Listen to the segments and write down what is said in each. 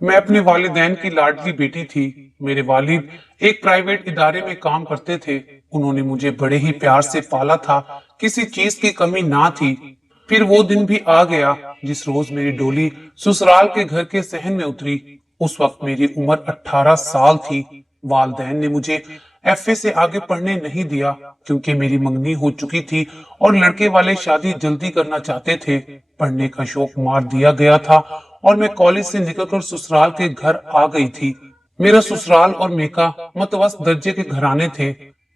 मैं अपने वालिदैन की लाडली बेटी थी। मेरे वालिद एक प्राइवेट इदारे में काम करते थे। उन्होंने मुझे बड़े ही प्यार से पाला था, किसी चीज की कमी ना थी। फिर वो दिन भी आ गया जिस रोज मेरी डोली ससुराल के घर के सहन में उतरी। उस वक्त मेरी उम्र 18 साल थी। वालिदैन ने मुझे एफए से आगे पढ़ने नहीं दिया क्योंकि मेरी मंगनी हो चुकी थी और लड़के वाले शादी जल्दी करना चाहते थे। पढ़ने का शौक मार दिया गया था और मैं कॉलेज से निकलकर ससुराल के घर आ गई थी। मेरा ससुराल और मेका मतवस्त दर्जे के घराने थे।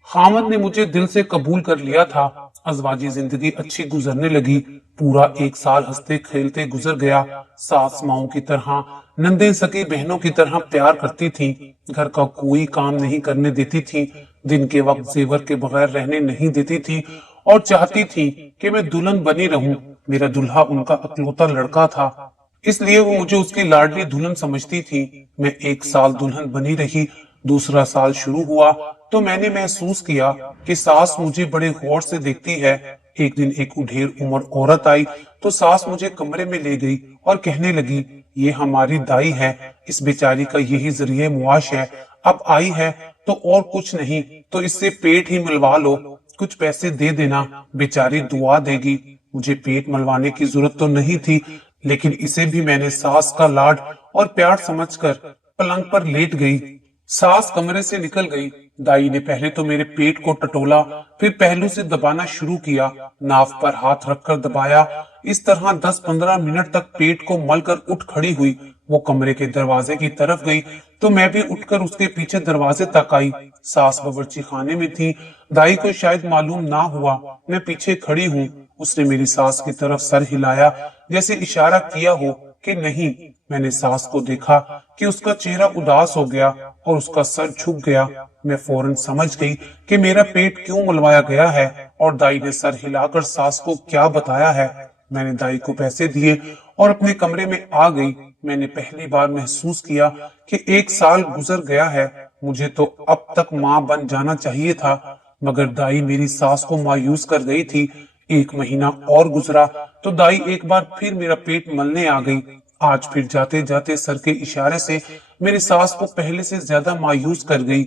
खामद ने मुझे दिल से कबूल कर लिया था। अजवाजी जिंदगी अच्छी गुजरने लगी। पूरा एक साल हंसते खेलते गुजर गया। सास माओं की तरह, नंदे सकी बहनों की तरह प्यार करती थी। घर का कोई काम नहीं करने देती थी। दिन के वक्त जेवर के बगैर रहने नहीं देती थी और चाहती थी कि मैं दुल्हन बनी रहूं। मेरा दुल्हा उनका अकलौता लड़का था, इसलिए वो मुझे उसकी लाडली दुल्हन समझती थी। मैं एक साल दुल्हन बनी रही। दूसरा साल शुरू हुआ तो मैंने महसूस किया कि सास मुझे बड़े गौर से देखती है। एक दिन एक उढेर उम्र औरत आई तो सास मुझे कमरे में ले गई और कहने लगी, ये हमारी दाई है, इस बेचारी का यही जरिए मुआश है। अब आई है तो और कुछ नहीं तो इससे पेट ही मिलवा लो। कुछ पैसे दे देना, बेचारी दुआ देगी। मुझे पेट मलवाने की जरूरत तो नहीं थी, लेकिन इसे भी मैंने सास का लाड और प्यार समझकर पलंग पर लेट गई। सास कमरे से निकल गई। दाई ने पहले तो मेरे पेट को टटोला, फिर पहलू से दबाना शुरू किया। नाव पर हाथ रखकर दबाया। इस तरह 10-15 मिनट तक पेट को मलकर उठ खड़ी हुई। वो कमरे के दरवाजे की तरफ गई तो मैं भी उठकर उसके पीछे दरवाजे तक आई। सास बावर्ची खाने में थी। दाई को शायद मालूम ना हुआ मैं पीछे खड़ी हूँ। उसने मेरी सास की तरफ सर हिलाया, जैसे इशारा किया हो कि नहीं। मैंने सास को देखा कि उसका चेहरा उदास हो गया और उसका सर झुक गया। मैं फौरन समझ गई कि मेरा पेट क्यों मलवाया गया है और दाई ने सर हिलाकर सास को क्या बताया है। मैंने दाई को पैसे दिए और अपने कमरे में आ गई। मैंने पहली बार महसूस किया कि एक साल गुजर गया है। मुझे तो अब तक माँ बन जाना चाहिए था, मगर दाई मेरी सास को मायूस कर गई थी। एक महीना और गुजरा तो दाई एक बार फिर मेरा पेट मलने आ गई। आज फिर जाते जाते सर के इशारे से मेरी सास को पहले से ज्यादा मायूस कर गई।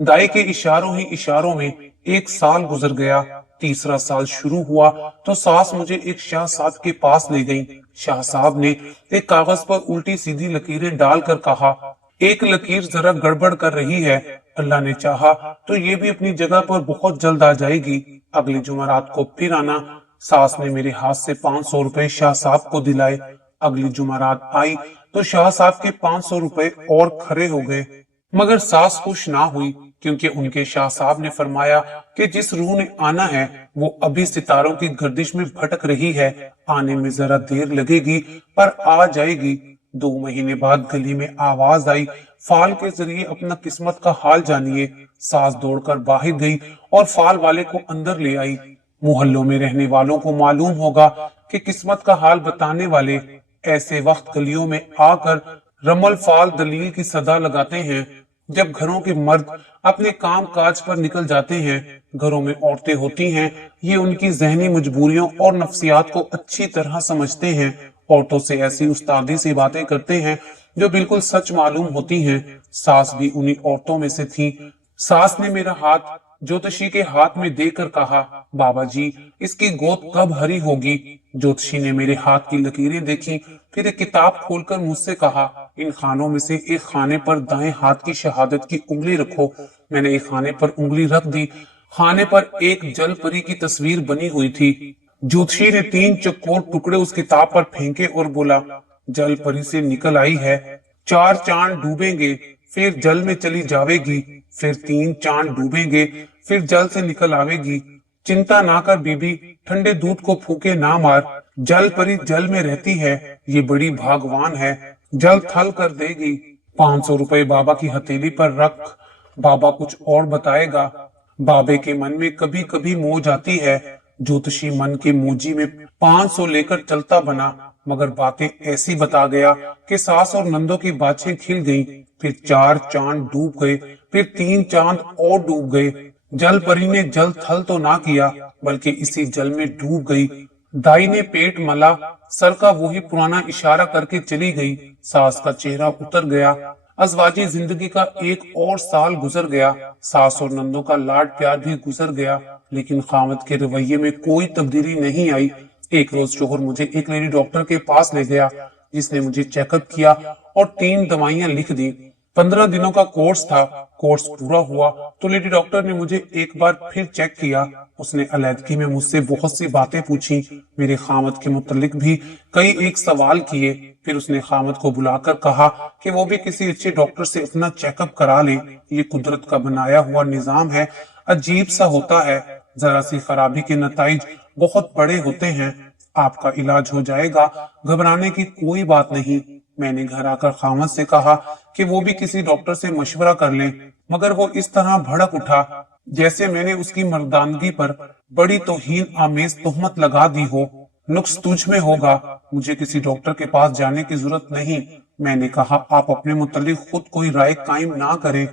दाई के इशारों ही इशारों में एक साल गुजर गया। तीसरा साल शुरू हुआ तो सास मुझे एक शाह साहब के पास ले गई। शाह साहब ने एक कागज पर उल्टी सीधी लकीरें डालकर कहा, एक लकीर जरा गड़बड़ कर रही है। अल्लाह ने चाहा तो ये भी अपनी जगह पर बहुत जल्द आ जाएगी। अगली जुमेरात को फिर आना। सास ने मेरे हाथ से 500 रुपए शाह साहब को दिलाए। अगली जुमेरात आई तो शाह साहब के 500 रुपए और खरे हो गए। मगर सास खुश ना हुई क्योंकि उनके शाह साहब ने फरमाया कि जिस रूह ने आना है वो अभी सितारों की गर्दिश में भटक रही है। आने में जरा देर लगेगी पर आ जाएगी। 2 महीने बाद गली में आवाज आई, फाल के जरिए अपना किस्मत का हाल जानिए। सास दौड़कर बाहर गई और फाल वाले को अंदर ले आई। मोहल्लों में रहने वालों को मालूम होगा कि किस्मत का हाल बताने वाले ऐसे वक्त गलियों में आकर रमल फाल दलील की सदा लगाते हैं। जब घरों के मर्द अपने काम काज पर निकल जाते हैं, घरों में औरतें होती हैं। ये उनकी जहनी मजबूरियों और नफ्सियात को अच्छी तरह समझते हैं। औरतों से ऐसी उस्तादी से बातें करते हैं जो बिल्कुल सच मालूम होती हैं। सास भी उन्हीं औरतों में से थी। सास ने मेरा हाथ ज्योतिषी के हाथ में देकर कहा, बाबा जी इसकी गोद कब हरी होगी। ज्योतिषी ने मेरे हाथ की लकीरें देखी, फिर एक किताब खोलकर मुझसे कहा, इन खानों में से एक खाने पर दाएं हाथ की शहादत की उंगली रखो। मैंने एक खाने पर उंगली रख दी। खाने पर एक जल परी की तस्वीर बनी हुई थी। ज्योतिषी ने 3 चकोर टुकड़े उस किताब पर फेंके और बोला, जल परी से निकल आई है। 4 चांद डूबेंगे फिर जल में चली जावेगी, फिर 3 चांद डूबेंगे फिर जल से निकल आवेगी। चिंता ना कर बीबी, ठंडे दूध को फूके ना मार। जल परी जल में रहती है, ये बड़ी भागवान है, जल थल कर देगी। 500 रुपए बाबा की हथेली पर रख, बाबा कुछ और बताएगा। बाबे के मन में कभी कभी मौज आती है। ज्योतिषी मन के मोजी में 500 लेकर चलता बना, मगर बातें ऐसी बता गया कि सास और नंदों की बाछें खिल गईं। फिर 4 चांद डूब गए, फिर 3 चांद और डूब गए। जल परी ने जल थल तो ना किया, बल्कि इसी जल में डूब गई। दाई ने पेट मला, सर का वही पुराना इशारा करके चली गई। सास का चेहरा उतर गया। अजवाजी जिंदगी का एक और साल गुजर गया। सास और नंदों का लाड प्यार भी गुजर गया, लेकिन खामद के रवैये में कोई तब्दीली नहीं आई। एक रोज शोहर मुझे एक लेडी डॉक्टर के पास ले गया, जिसने मुझे चेकअप किया और 3 दवाइयां लिख दी। 15 दिनों का कोर्स था। कोर्स पूरा हुआ तो लेडी डॉक्टर ने मुझे एक बार फिर चेक किया। उसने अलैदगी में मुझसे बहुत सी बातें पूछी, मेरे खामद के मुतल्लिक भी कई एक सवाल किए। फिर उसने खामद को बुलाकर कहा कि वो भी किसी अच्छे डॉक्टर से अपना चेकअप करा ले। ये कुदरत का बनाया हुआ निजाम है, अजीब सा होता है। जरा सी खराबी के नताइज बहुत बड़े होते हैं। आपका इलाज हो जाएगा, घबराने की कोई बात नहीं। मैंने घर आकर खामद से कहा कि वो भी किसी डॉक्टर से मशवरा कर ले, मगर वो इस तरह भड़क उठा जैसे मैंने उसकी मर्दानगी पर बड़ी तौहीन आमेज तोहमत लगा दी हो। नुक्स तुझ में होगा, मुझे किसी डॉक्टर के पास जाने की जरूरत नहीं। मैंने कहा, आप अपने मुतालिक खुद कोई राय कायम ना करें,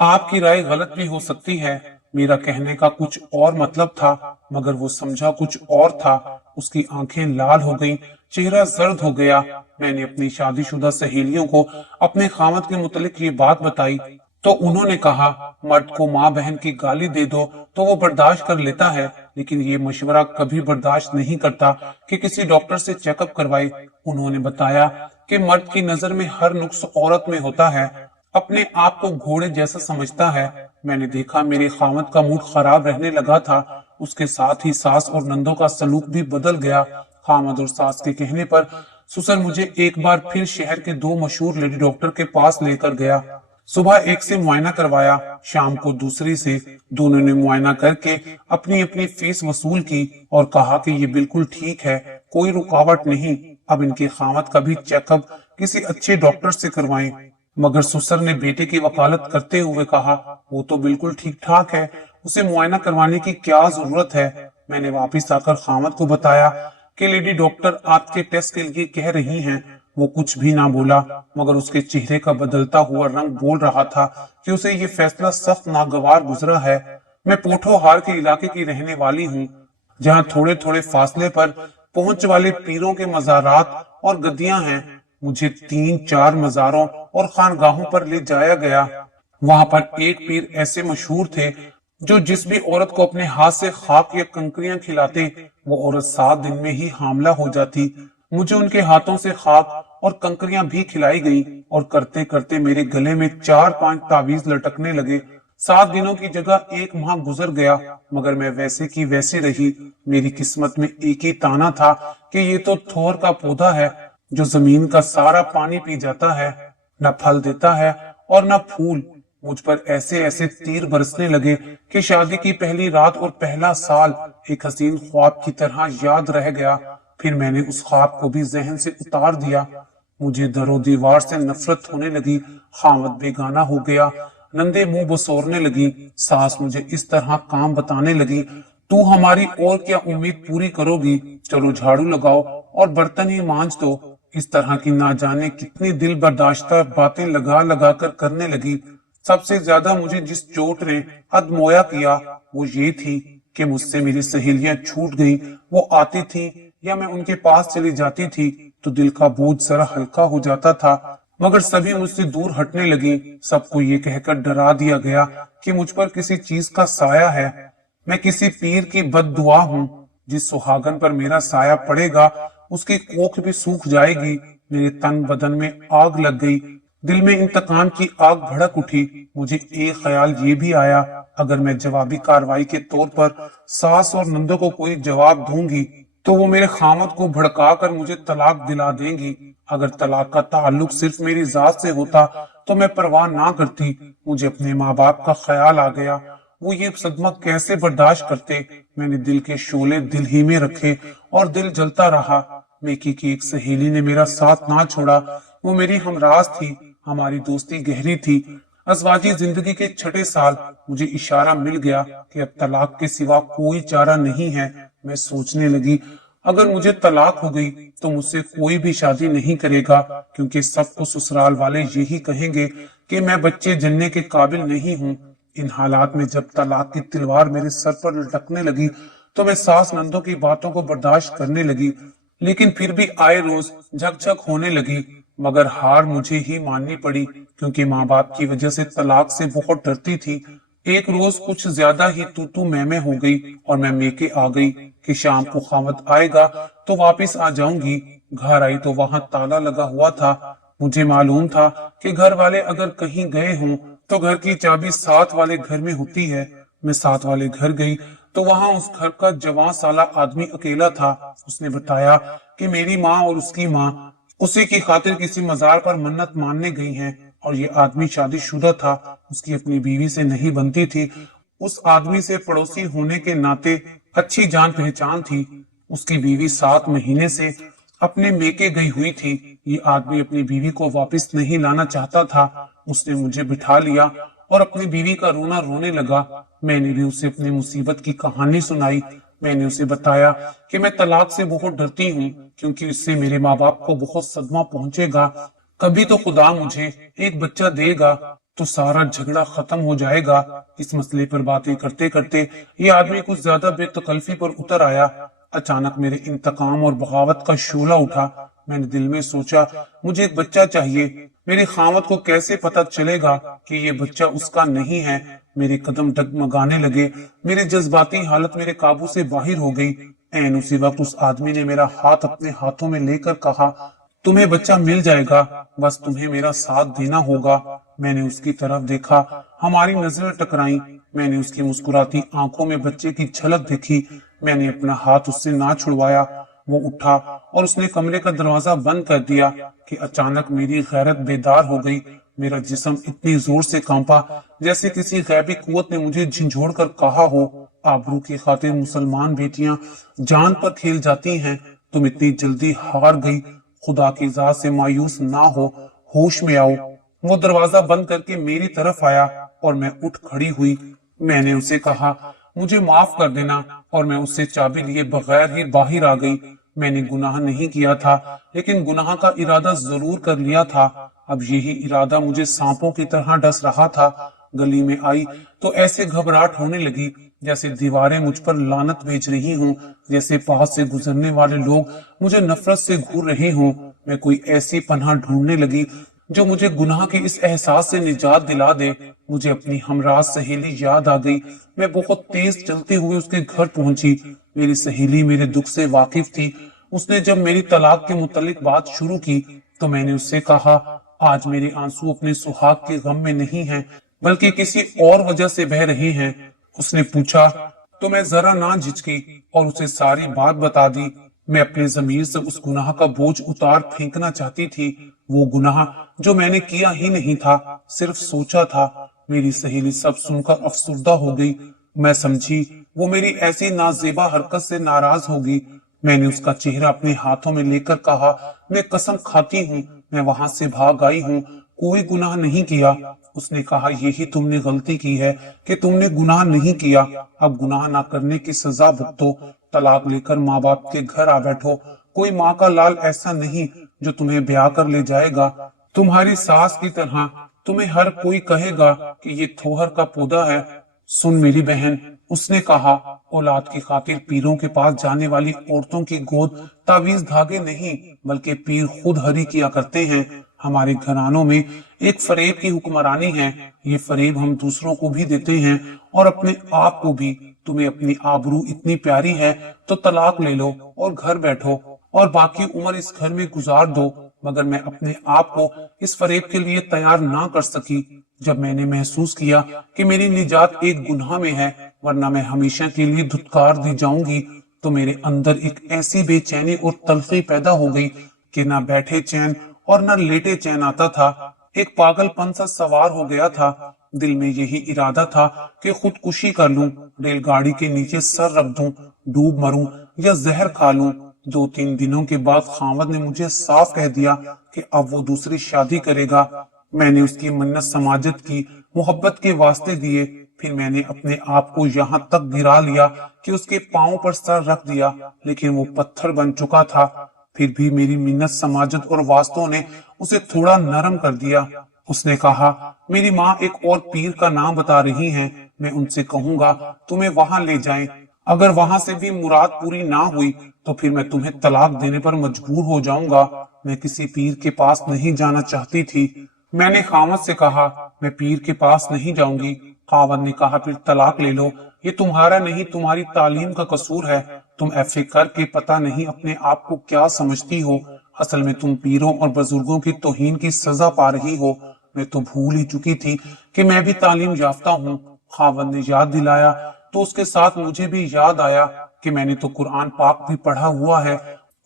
आपकी राय गलत भी हो सकती है। मेरा कहने का कुछ और मतलब था, मगर वो समझा कुछ और था। उसकी आंखें लाल हो गईं, चेहरा जर्द हो गया। मैंने अपनी शादीशुदा सहेलियों को अपने खामद के मुतालिक ये बात बताई तो उन्होंने कहा, मर्द को माँ बहन की गाली दे दो तो वो बर्दाश्त कर लेता है, लेकिन ये मशवरा कभी बर्दाश्त नहीं करता कि किसी डॉक्टर से चेकअप करवाए। उन्होंने बताया कि मर्द की नजर में हर नुक्स औरत में होता है, अपने आप को घोड़े जैसा समझता है। मैंने देखा मेरे खामद का मूड खराब रहने लगा था। उसके साथ ही सास और नंदों का सलूक भी बदल गया। खामद और सास के कहने पर ससुर मुझे एक बार फिर शहर के 2 मशहूर लेडी डॉक्टर के पास लेकर गया। सुबह एक से मुआयना करवाया, शाम को दूसरी से। दोनों ने मुआयना करके अपनी अपनी फीस वसूल की और कहा कि ये बिल्कुल ठीक है, कोई रुकावट नहीं। अब इनके खामद का भी चेकअप किसी अच्छे डॉक्टर से करवाएं। मगर ससुर ने बेटे की वकालत करते हुए कहा, वो तो बिल्कुल ठीक ठाक है, उसे मुआयना करवाने की क्या जरूरत है। मैंने वापिस आकर खामद को बताया कि लेडी डॉक्टर आपके टेस्ट के लिए कह रही हैं। वो कुछ भी ना बोला, मगर उसके चेहरे का बदलता हुआ रंग बोल रहा था कि उसे ये फैसला सख्त नागवार गुजरा है। मैं पोठोहार के इलाके की रहने वाली हूँ, जहाँ थोड़े थोड़े फासले पर पहुंच वाले पीरों के मज़ारात और गद्दियां हैं। मुझे 3-4 मज़ारों और खानगाहों पर ले जाया गया। वहां पर एक पीर ऐसे मशहूर थे जो जिस भी औरत को अपने हाथ से खाक या कंकरियां खिलाते, वो औरत 7 दिन में ही हामला हो जाती। मुझे उनके हाथों से खाक और कंकरियां भी खिलाई गई और करते करते मेरे गले में 4-5 तावीज लटकने लगे। 7 दिनों की जगह 1 माह गुजर गया, मगर मैं वैसे की वैसे रही। मेरी किस्मत में एक ही ताना था कि ये तो थोर का पौधा है जो जमीन का सारा पानी पी जाता है, न फल देता है और न फूल। मुझ पर ऐसे ऐसे तीर बरसने लगे कि शादी की पहली रात और पहला साल एक हसीन ख्वाब की तरह याद रह गया। फिर मैंने उस ख्वाब को भी जहन से उतार दिया। मुझे दरो दीवार से नफरत होने लगी। खामद बेगाना हो गया, नंदे मुंह बसोरने लगी। सास मुझे इस तरह काम बताने लगी, तू हमारी और क्या उम्मीद पूरी करोगी, चलो झाड़ू लगाओ और बर्तन ही मांज दो। इस तरह की ना जाने कितनी दिल बर्दाश्ता बातें लगा लगा कर करने लगी। सबसे ज्यादा मुझे जिस चोट ने अदमोया किया वो ये थी कि मुझसे मेरी सहेलियां छूट गई। वो आती थी या मैं उनके पास चली जाती थी तो दिल का बोझ जरा हल्का हो जाता था, मगर सभी मुझसे दूर हटने लगी। सबको ये कहकर डरा दिया गया कि मुझ पर किसी चीज का साया है। मैं किसी पीर की बद्दुआ हूँ। जिस सुहागन पर मेरा साया पड़ेगा उसकी कोख भी सूख जाएगी। मेरे तन बदन में आग लग गई, दिल में इंतकाम की आग भड़क उठी। मुझे एक ख्याल ये भी आया, अगर मैं जवाबी कार्रवाई के तौर पर सास और नंदों को कोई जवाब दूंगी तो वो मेरे खामद को भड़का कर मुझे तलाक दिला देंगी। अगर तलाक का ताल्लुक सिर्फ मेरी जात से होता तो मैं परवाह ना करती। मुझे अपने माँ बाप का ख्याल आ गया, वो ये सदमा कैसे बर्दाश्त करते। मैंने दिल के शोले दिल ही में रखे और दिल जलता रहा। मेकी की एक सहेली ने मेरा साथ ना छोड़ा, वो मेरी हमराज थी, हमारी दोस्ती गहरी थी। अज़वाजी जिंदगी के 6ठे साल मुझे इशारा मिल गया कि अब तलाक के सिवा कोई चारा नहीं है। मैं सोचने लगी, अगर मुझे तलाक हो गई तो मुझसे कोई भी शादी नहीं करेगा, क्योंकि सबको ससुराल वाले यही कहेंगे कि मैं बच्चे जनने के काबिल नहीं हूँ। इन हालात में जब तलाक की तलवार मेरे सर पर लटकने लगी तो मैं सास नंदों की बातों को बर्दाश्त करने लगी, लेकिन फिर भी आए रोज झकझक होने लगी। मगर हार मुझे ही माननी पड़ी, क्योंकि माँ बाप की वजह से तलाक से बहुत डरती थी। एक रोज कुछ ज्यादा ही तू मैं हो गई और मैं मेके आ गई कि शाम को खामद आएगा तो वापस आ जाऊंगी। घर आई तो वहां ताला लगा हुआ था। मुझे मालूम था कि घर वाले अगर कहीं गए हों तो घर की चाबी साथ वाले घर में होती है। मैं साथ वाले घर गई तो वहां उस घर का जवान साला आदमी अकेला था। उसने बताया कि मेरी माँ और उसकी माँ उसी की खातिर किसी मजार पर मन्नत मानने गई हैं और ये आदमी शादीशुदा था। उसकी अपनी बीवी से नहीं बनती थी। उस आदमी से पड़ोसी होने के नाते अच्छी जान पहचान थी। उसकी बीवी 7 महीने से अपने मेके गई हुई थी। ये आदमी अपनी बीवी को वापस नहीं लाना चाहता था। उसने मुझे बिठा लिया और अपनी बीवी का रोना रोने लगा। मैंने भी उसे अपनी मुसीबत की कहानी सुनाई। मैंने उसे बताया कि मैं तलाक से बहुत डरती हूँ, क्योंकि इससे मेरे माँ बाप को बहुत सदमा पहुंचेगा। कभी तो खुदा मुझे एक बच्चा देगा तो सारा झगड़ा खत्म हो जाएगा। इस मसले पर बातें करते करते ये आदमी कुछ ज्यादा बेतकल्फी पर उतर आया। अचानक मेरे इंतकाम और बगावत का शोला उठा। मैंने दिल में सोचा, मुझे एक बच्चा चाहिए। मेरे खामद को कैसे पता चलेगा कि ये बच्चा उसका नहीं है। मेरे कदम डगमगाने लगे। मेरी जज्बाती हालत मेरे काबू से बाहर हो गई। ऐन उसी वक्त उस आदमी ने मेरा हाथ अपने हाथों में लेकर कहा, तुम्हें बच्चा मिल जाएगा, बस तुम्हें मेरा साथ देना होगा। मैंने उसकी तरफ देखा। हमारी नजरें टकराई। मैंने उसकी मुस्कुराती आंखों में बच्चे की झलक देखी। मैंने अपना हाथ उससे ना छुड़वाया। वो उठा और उसने कमरे का दरवाजा बंद कर दिया कि अचानक मेरी गैरत बेदार हो गई। मेरा जिस्म इतनी जोर से कांपा जैसे किसी गैबी कुव्वत ने मुझे झंझोड़ कर कहा हो, आबरू की खातिर मुसलमान बेटियां जान पर खेल जाती हैं। तुम इतनी जल्दी हार गई। खुदा की जात से मायूस ना हो, होश में आओ। वो दरवाजा बंद करके मेरी तरफ आया और मैं उठ खड़ी हुई। मैंने उसे कहा, मुझे माफ कर देना, और मैं उससे चाबी लिए बगैर ही बाहर आ गई। मैंने गुनाह नहीं किया था, लेकिन गुनाह का इरादा जरूर कर लिया था। अब यही इरादा मुझे सांपों की तरह डस रहा था। गली में आई तो ऐसे घबराहट होने लगी जैसे दीवारें मुझ पर लानत भेज रही हों, जैसे पास से गुजरने वाले लोग मुझे नफरत से घूर रहे हों। मैं कोई ऐसी पनाह ढूंढने लगी जो मुझे गुनाह के इस एहसास से निजात दिला दे। मुझे अपनी हमराज सहेली याद आ गई। मैं बहुत तेज चलते हुए उसके घर पहुंची। मेरी सहेली मेरे दुख से वाकिफ थी। उसने जब मेरी तलाक के मुतालिक बात शुरू की तो मैंने उससे कहा, आज मेरे आंसू अपने सुहाग के गम में नहीं हैं, बल्कि किसी और वजह से बह रहे हैं। उसने पूछा तो मैं जरा ना झिझकी और उसे सारी बात बता दी। मैं अपने जमीर से उस गुनाह का बोझ उतार फेंकना चाहती थी, वो गुनाह जो मैंने किया ही नहीं था, सिर्फ सोचा था। मेरी सहेली सब सुनकर अफसुर्दा हो गई। मैं समझी वो मेरी ऐसी नाजेबा हरकत से नाराज होगी। मैंने उसका चेहरा अपने हाथों में लेकर कहा, मैं कसम खाती हूँ मैं वहां से भाग आई हूँ, कोई गुनाह नहीं किया। उसने कहा, यही तुमने गलती की है कि तुमने गुनाह नहीं किया। अब गुनाह ना करने की सजा भुगतो। तलाक लेकर माँ बाप के घर आ बैठो। कोई माँ का लाल ऐसा नहीं जो तुम्हें ब्याह कर ले जाएगा। तुम्हारी सास की तरह तुम्हें हर कोई कहेगा कि ये थोहर का पौधा है। सुन मेरी बहन, उसने कहा, औलाद की खातिर पीरों के पास जाने वाली औरतों की गोद तावीज धागे नहीं, बल्कि पीर खुद हरी किया करते हैं। हमारे घरानों में एक फरेब की हुक्मरानी है। ये फरेब हम दूसरों को भी देते हैं और अपने आप को भी। तुम्हें अपनी आबरू इतनी प्यारी है तो तलाक ले लो और घर बैठो और बाकी उम्र इस घर में गुजार दो। मगर मैं अपने आप को इस फरेब के लिए तैयार ना कर सकी। जब मैंने महसूस किया कि मेरी निजात एक गुनाह में है, वरना मैं हमेशा के लिए धुतकार दी जाऊंगी, तो मेरे अंदर एक ऐसी बेचैनी और तलखी पैदा हो गई कि ना बैठे चैन और न लेटे चैन आता था। एक पागलपन सा सवार हो गया था। दिल में यही इरादा था कि खुदकुशी कर लूं, रेलगाड़ी के नीचे सर रख दूं, डूब मरूं या जहर खा लूं। 2-3 दिनों के बाद खामद ने मुझे साफ कह दिया कि अब वो दूसरी शादी करेगा। मैंने उसकी मन्नत समाजत की, मोहब्बत के वास्ते दिए। फिर मैंने अपने आप को यहाँ तक गिरा लिया कि उसके पांव पर सर रख दिया, लेकिन वो पत्थर बन चुका था। फिर भी मेरी मिन्नत समाजत और वास्तों ने उसे थोड़ा नरम कर दिया। उसने कहा, मेरी माँ एक और पीर का नाम बता रही हैं, मैं उनसे कहूंगा तुम्हें वहां ले जाएं। अगर वहां से भी मुराद पूरी ना हुई तो फिर मैं तुम्हें तलाक देने पर मजबूर हो जाऊंगा। मैं किसी पीर के पास नहीं जाना चाहती थी। मैंने खावत से कहा, मैं पीर के पास नहीं जाऊंगी। खावत ने कहा, फिर तलाक ले लो। ये तुम्हारा नहीं, तुम्हारी तालीम का कसूर है। तुम ऐसे करके पता नहीं अपने आप को क्या समझती हो। असल में तुम पीरों और बुजुर्गों की तौहीन की सजा पा रही हो। मैं तो भूल ही चुकी थी कि मैं भी तालीम याफ्ता हूँ। खावत ने याद दिलाया तो उसके साथ मुझे भी याद आया कि मैंने तो कुरान पाक भी पढ़ा हुआ है।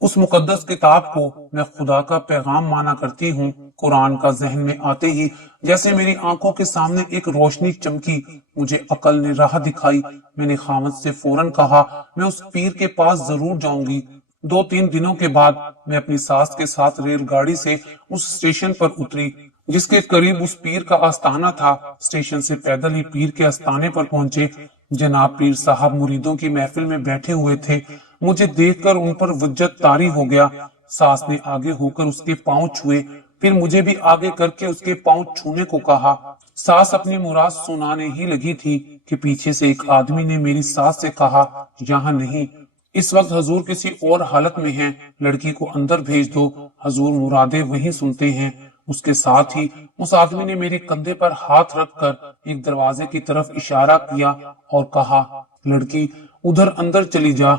उस मुकद्दस किताब को मैं खुदा का पैगाम माना करती हूँ। कुरान का जहन में आते ही जैसे मेरी आंखों के सामने एक रोशनी चमकी। मुझे अकल ने राह दिखाई। मैंने खामद से फौरन कहा, मैं उस पीर के पास जरूर जाऊंगी। 2-3 दिनों के बाद मैं अपनी सास के साथ रेलगाड़ी से उस स्टेशन पर उतरी जिसके करीब उस पीर का आस्थाना था। स्टेशन से पैदल ही पीर के आस्थाने पर पहुंचे। जनाब पीर साहब मुरीदों की महफिल में बैठे हुए थे। मुझे देखकर उन पर वज्जत तारी हो गया। सास ने आगे होकर उसके पांव छुए, फिर मुझे भी आगे करके उसके पांव छूने को कहा। सास अपनी मुराद सुनाने ही लगी थी कि पीछे से एक आदमी ने मेरी सास से कहा, यहाँ नहीं, इस वक्त हजूर किसी और हालत में हैं, लड़की को अंदर भेज दो, हजूर मुरादे वहीं सुनते हैं। उसके साथ ही उस आदमी ने मेरे कंधे पर हाथ रखकर एक दरवाजे की तरफ इशारा किया और कहा, लड़की उधर अंदर चली जा,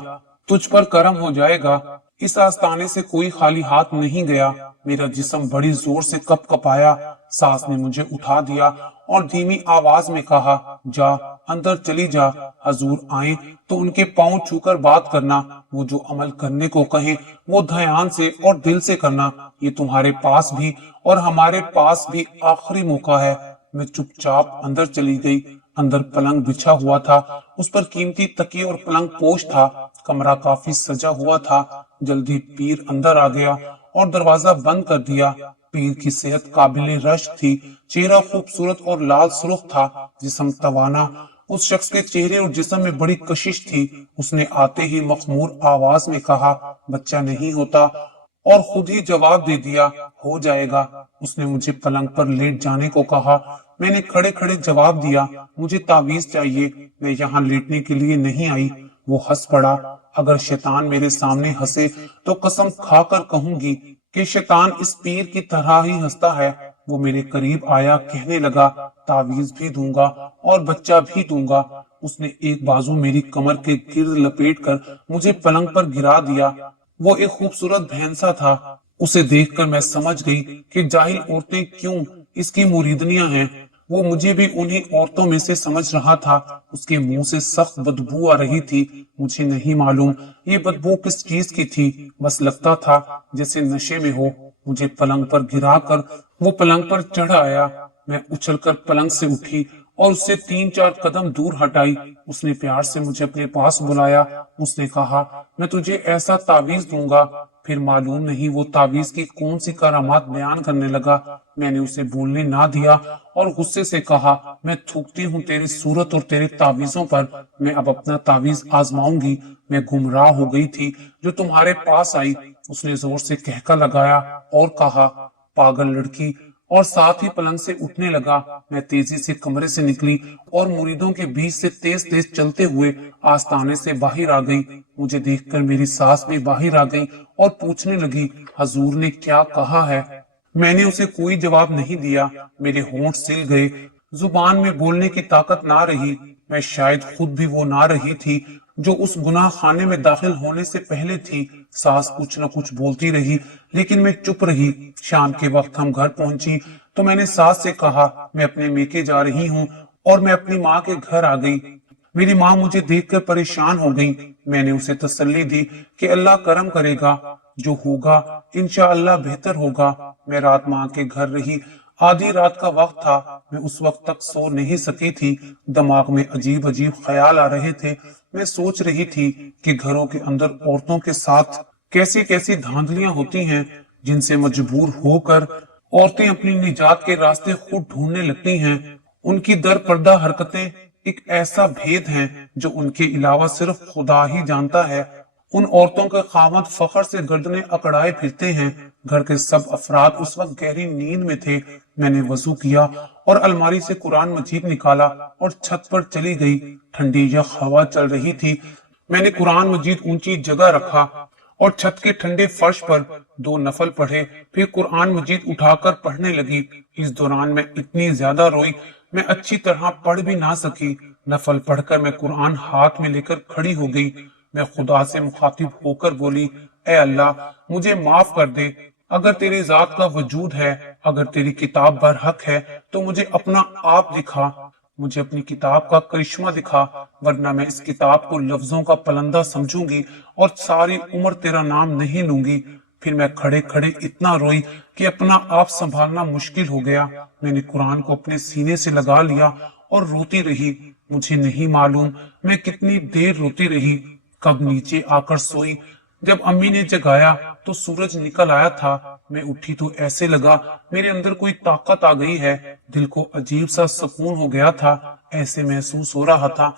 तुझ पर करम हो जाएगा। इस आस्थाने से कोई खाली हाथ नहीं गया। मेरा जिस्म बड़ी जोर से कप कपाया। सास ने मुझे उठा दिया और धीमी आवाज में कहा, जा अंदर चली जा, हजूर आए तो उनके पांव छूकर बात करना। वो जो अमल करने को कहें वो ध्यान से और दिल से करना। ये तुम्हारे पास भी और हमारे पास भी आखिरी मौका है। मैं चुपचाप अंदर चली गई। अंदर पलंग बिछा हुआ था, उस पर कीमती तकिए और पलंग पोश था। कमरा काफी सजा हुआ था। जल्दी पीर अंदर आ गया और दरवाजा बंद कर दिया। पीर की सेहत काबिले रश्क थी, चेहरा खूबसूरत और लाल सुर्ख था, जिस्म तवाना। उस शख्स के चेहरे और जिस्म में बड़ी कशिश थी। उसने आते ही मखमूर आवाज में कहा, बच्चा नहीं होता, और खुद ही जवाब दे दिया, हो जाएगा। उसने मुझे पलंग पर लेट जाने को कहा। मैंने खड़े खड़े जवाब दिया, मुझे तावीज चाहिए, मैं यहाँ लेटने के लिए नहीं आई। वो हंस पड़ा। अगर शैतान मेरे सामने हंसे तो कसम खाकर कहूंगी कि शैतान इस पीर की तरह ही हंसता है। वो मेरे करीब आया, कहने लगा, तावीज भी दूंगा और बच्चा भी दूंगा। उसने एक बाजू मेरी कमर के गिर्द लपेट कर मुझे पलंग पर गिरा दिया। वो एक खूबसूरत भैंसा था। उसे देखकर मैं समझ गई कि जाहिल औरतें क्यों इसकी मुरीदनियां हैं। वो मुझे भी उन्हीं औरतों में से समझ रहा था। उसके मुंह से सख्त बदबू आ रही थी। मुझे नहीं मालूम ये बदबू किस चीज की थी, बस लगता था जैसे नशे में हो। मुझे पलंग पर गिरा कर वो पलंग पर चढ़ आया। मैं उछलकर पलंग से उठी और उससे 3-4 कदम दूर हटाई। उसने प्यार से मुझे अपने पास बुलाया। उसने कहा, मैं तुझे ऐसा तावीज दूंगा। फिर मालूम नहीं वो तावीज की कौन सी करामात बयान करने लगा। मैंने उसे बोलने ना दिया और गुस्से से कहा, मैं थूकती हूँ तेरी सूरत और तेरे तावीजों पर। मैं अब अपना तावीज आजमाऊंगी। मैं गुमराह हो गई थी जो तुम्हारे पास आई। उसने जोर से कहका लगाया और कहा, पागल लड़की, और साथ ही पलंग से उठने लगा। मैं तेजी से कमरे से निकली और मुरीदों के बीच से तेज तेज चलते हुए आस्थाने से बाहर आ गई। मुझे देखकर मेरी सास भी बाहर आ गई और पूछने लगी, हजूर ने क्या कहा है? मैंने उसे कोई जवाब नहीं दिया। मेरे होंठ सिल गए, जुबान में बोलने की ताकत ना रही। मैं शायद खुद भी वो ना रही थी जो उस गुनाह खाने में दाखिल होने से पहले थी। सास कुछ न कुछ बोलती रही लेकिन मैं चुप रही। शाम के वक्त हम घर पहुंची तो मैंने सास से कहा, मैं अपने मेके जा रही हूँ और मैं अपनी माँ के घर आ गई। मेरी माँ मुझे देखकर परेशान हो गई। मैंने उसे तसल्ली दी कि अल्लाह करम करेगा, जो होगा इंशाअल्लाह बेहतर होगा। मैं रात माँ के घर रही। आधी रात का वक्त था। मैं उस वक्त तक सो नहीं सकी थी। दिमाग में अजीब अजीब ख्याल आ रहे थे। मैं सोच रही थी कि घरों के अंदर औरतों के साथ कैसी कैसी धांधलियां होती हैं, जिनसे मजबूर होकर औरतें अपनी निजात के रास्ते खुद ढूंढने लगती हैं। उनकी दर पर्दा हरकतें एक ऐसा भेद है जो उनके अलावा सिर्फ खुदा ही जानता है। उन औरतों के खामद फखर से गर्दनें अकड़ाए फिरते हैं। घर के सब अफराद उस वक्त गहरी नींद में थे। मैंने वजू किया और अलमारी से कुरान मजीद निकाला और छत पर चली गई। ठंडी यख हवा चल रही थी। मैंने कुरान मजीद ऊंची जगह रखा और छत के ठंडे फर्श पर 2 नफल पढ़े, फिर कुरान मजीद उठाकर पढ़ने लगी। इस दौरान मैं इतनी ज्यादा रोई, मैं अच्छी तरह पढ़ भी ना सकी। नफल पढ़कर मैं कुरान हाथ में लेकर खड़ी हो गई। मैं खुदा से मुखातिब होकर बोली, ए अल्लाह, मुझे माफ कर दे। अगर तेरी जात का वजूद है, अगर तेरी किताब बरहक है, तो मुझे अपना आप दिखा, मुझे अपनी किताब का करिश्मा दिखा, वरना मैं इस किताब को लफ्जों का पलंदा समझूंगी और सारी उम्र तेरा नाम नहीं लूंगी। फिर मैं खड़े खड़े इतना रोई कि अपना आप संभालना मुश्किल हो गया। मैंने कुरान को अपने सीने से लगा लिया और रोती रही। मुझे नहीं मालूम मैं कितनी देर रोती रही, कब नीचे आकर सोई। जब अम्मी ने जगाया तो सूरज निकल आया था। मैं उठी तो ऐसे लगा मेरे अंदर कोई ताकत आ गई है। दिल को अजीब सा सुकून हो गया था। ऐसे महसूस हो रहा था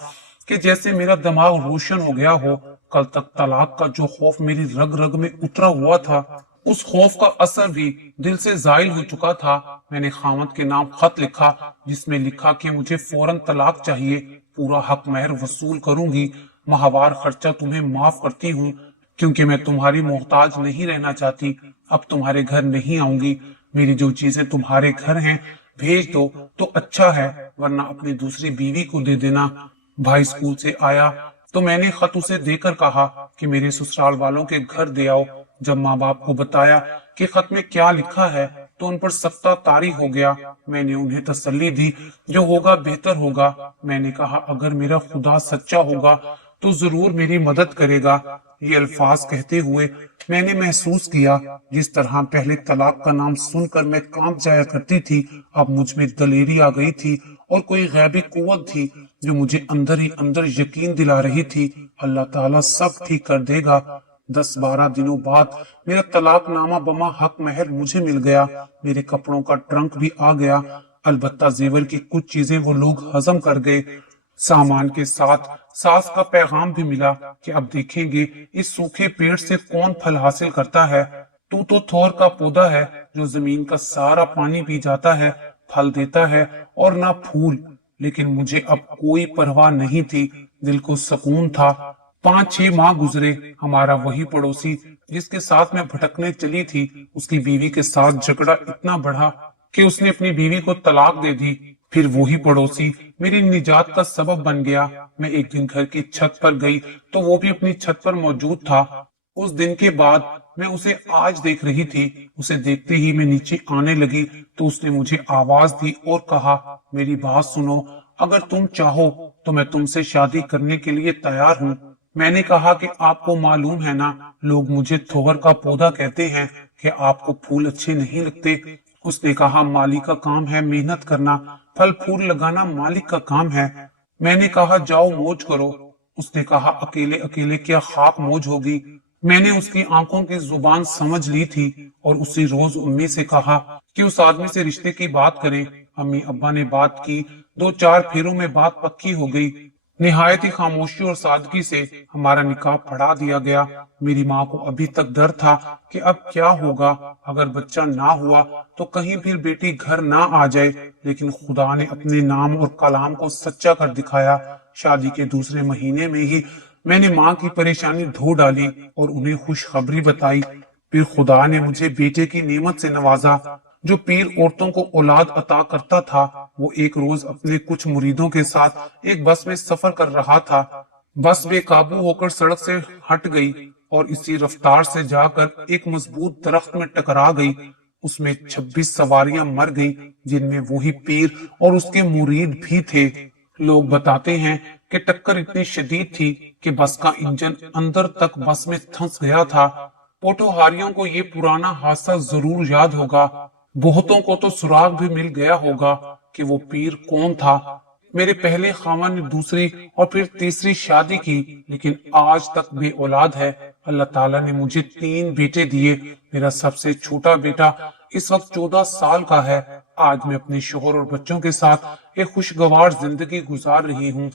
कि जैसे मेरा दिमाग रोशन हो गया हो। कल तक तलाक का जो खौफ मेरी रग रग में उतरा हुआ था, उस खौफ का असर भी दिल से जायल हो चुका था। मैंने खामद के नाम खत लिखा, जिसमें लिखा कि मुझे फौरन तलाक चाहिए, पूरा हक महर वसूल करूंगी, माहवार खर्चा तुम्हें माफ करती हूँ, क्योंकि मैं तुम्हारी मोहताज नहीं रहना चाहती। अब तुम्हारे घर नहीं आऊंगी। मेरी जो चीजें तुम्हारे घर हैं भेज दो तो अच्छा है, वरना अपनी दूसरी बीवी को दे देना। भाई स्कूल से आया तो मैंने खत उसे देकर कहा कि मेरे ससुराल वालों के घर दे आओ। जब माँ बाप को बताया कि खत में क्या लिखा है तो उन पर सख्ता तारी हो गया। मैंने उन्हें तसल्ली दी, जो होगा बेहतर होगा। मैंने कहा, अगर मेरा खुदा सच्चा होगा तो जरूर मेरी मदद करेगा। ये अल्फाज कहते हुए मैंने महसूस किया जिस तरह पहले तलाक का नाम सुनकर मैं कांप जाया करती थी, अब मुझ में दलेरी आ गई थी और कोई गैबी कुव्वत थी जो मुझे अंदर ही अंदर यकीन दिला रही थी, अल्लाह ताला सब ठीक कर देगा। 10-12 दिनों बाद मेरा तलाकनामा बमा हक महर मुझे मिल गया। मेरे कपड़ों का ट्रंक भी आ गया। अलबत्ता जेवर की कुछ चीजें वो लोग हजम कर गए। सामान के साथ सास का पैगाम भी मिला कि अब देखेंगे इस सूखे पेड़ से कौन फल हासिल करता है। तू तो थोर का पौधा है जो जमीन का सारा पानी पी जाता है, फल देता है और ना फूल। लेकिन मुझे अब कोई परवाह नहीं थी, दिल को सुकून था। 5-6 माह गुजरे। हमारा वही पड़ोसी जिसके साथ मैं भटकने चली थी, उसकी बीवी के साथ झगड़ा इतना बढ़ा कि उसने अपनी बीवी को तलाक दे दी। फिर वही पड़ोसी मेरी निजात का सबब बन गया। मैं एक दिन घर की छत पर गई तो वो भी अपनी छत पर मौजूद था। उस दिन के बाद मैं उसे आज देख रही थी। उसे देखते ही मैं नीचे आने लगी तो उसने मुझे आवाज दी और कहा, मेरी बात सुनो, अगर तुम चाहो तो मैं तुमसे शादी करने के लिए तैयार हूँ। मैंने कहा कि आपको मालूम है ना, लोग मुझे थोवर का पौधा कहते हैं कि आपको फूल अच्छे नहीं लगते। उसने कहा, मालिक का काम है मेहनत करना, फल फूल लगाना मालिक का काम है। मैंने कहा, जाओ मौज करो। उसने कहा, अकेले अकेले क्या खाक मौज होगी। मैंने उसकी आंखों की जुबान समझ ली थी और उसी रोज अम्मी से कहा कि उस आदमी से रिश्ते की बात करें। अम्मी अब्बा ने बात की, 2-4 फेरों में बात पक्की हो गई। निहायत ही खामोशी और सादगी से हमारा निकाह पढ़ा दिया गया। मेरी माँ को अभी तक डर था कि अब क्या होगा, अगर बच्चा ना हुआ तो कहीं फिर बेटी घर ना आ जाए। लेकिन खुदा ने अपने नाम और कलाम को सच्चा कर दिखाया। शादी के दूसरे महीने में ही मैंने माँ की परेशानी धो डाली और उन्हें खुशखबरी बताई। फिर खुदा ने मुझे बेटे की नेमत से नवाजा। जो पीर औरतों को औलाद अता करता था, वो एक रोज अपने कुछ मुरीदों के साथ एक बस में सफर कर रहा था। बस बेकाबू होकर सड़क से हट गई और इसी रफ्तार से जाकर एक मजबूत दरख्त में टकरा गई। उसमें 26 सवारियां मर गईं, जिनमें वही पीर और उसके मुरीद भी थे। लोग बताते हैं कि टक्कर इतनी शदीद थी कि बस का इंजन अंदर तक बस में धंस गया था। पोटोहारियों को ये पुराना हादसा जरूर याद होगा। बहुतों को तो सुराग भी मिल गया होगा कि वो पीर कौन था। मेरे पहले खामन ने दूसरी और फिर तीसरी शादी की, लेकिन आज तक बे औलाद है। अल्लाह ताला ने मुझे 3 बेटे दिए। मेरा सबसे छोटा बेटा इस वक्त 14 साल का है। आज मैं अपने शोहर और बच्चों के साथ एक खुशगवार जिंदगी गुजार रही हूँ।